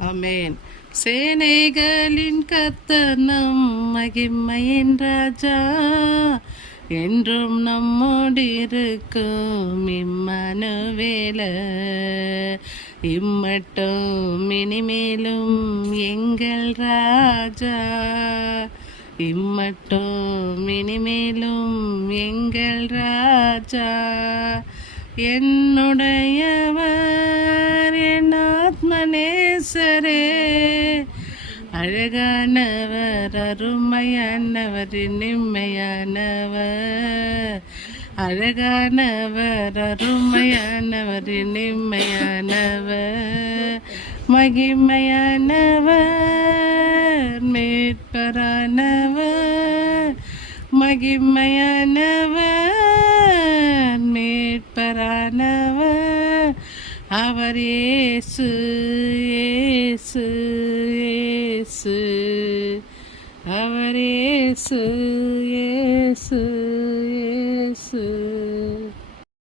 ஆமென். சேனைகளின் கர்த்தர் நம் மகிமையின் ராஜா, என்றும் நம்மோடிருக்கும் இம்மானுவேலர். இம்மட்டும் இனிமேலும் எங்கள் ராஜா, இம்மட்டும் இனிமேலும் எங்கள் ராஜா. என்னுடையவர் என் ஆத்மநேசரே, அழகானவர் அருமையானவர் இனிமையானவர், அழகானவர் அருமையானவர் இனிமையானவர், மகிமையானவர் மீட்பரானவர், மகிமையானவர் மீட்பரானவர், அவர் இயேசு இயேசு இயேசு, அவர் இயேசு இயேசு இயேசு.